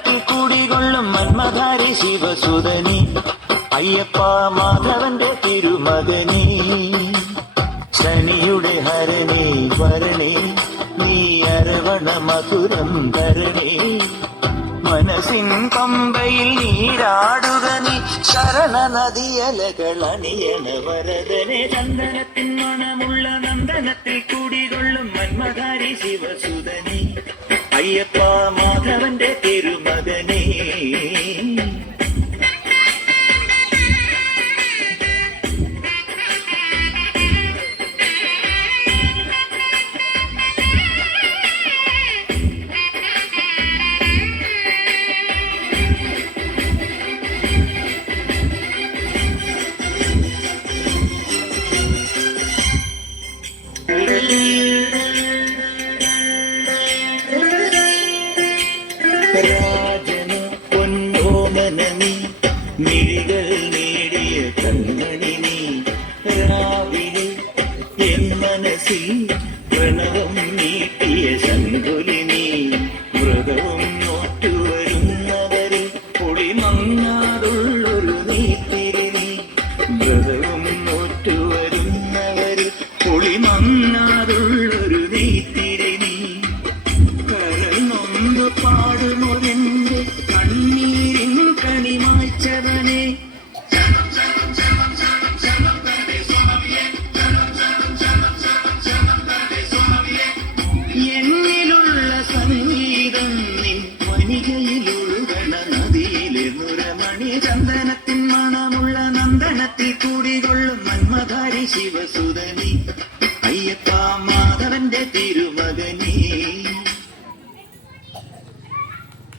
ചന്ദനത്തിൽ കൂടികൊള്ളും മന്മധാരി ശിവസുതനി അയ്യപ്പ മാധവന്റെ തിരുമകനീ ശനിയുടെ ഹരണേ വരണേ നീ അരവണ മധുരം തരണേ മനസ്സിൻ പമ്പയിൽ നീരാടുക നീ ശരണ നദിയലകൾ അണിയണ വരദനെ ചന്ദനത്തിൻ മണമുള്ള നന്ദനത്തിൽ കൂടികൊള്ളും മന്മധാരി ശിവസുതനി അയ്യപ്പ മാധവന്റെ തിരുമകനേ രാജന പൊന്നോമനനി മിഴികൾ നേടിയ കൺമണി നീ രാവിലെ എൻ മനസ്സിൽ പ്രണവം നീട്ടിയ ശങ്കുലി നീ മൃഗവും നോറ്റുവരുന്നവരിൽ പൊളി മങ്ങാതുള്ളൊരു നീത്തിരി നീ മൃഗവും നോറ്റുവരുന്നവരിൽ പൊളി മങ്ങാതുള്ളൊരു നീത്തിരി നീ കരൾ നൊന്ത് പാടുമൊരെന്റെ കണ്ണീരിൻ കണിമായ്ച്ചവനെ എന്നിലുള്ള സംഗീതം നിൻ വനികയിലൊഴുകണ നദിയിലെ നുരമണി ചന്ദനത്തിൻ മണമുള്ള നന്ദനത്തിൽ കൂടികൊള്ളും മന്മധാരി ശിവസുതനി അയ്യപ്പ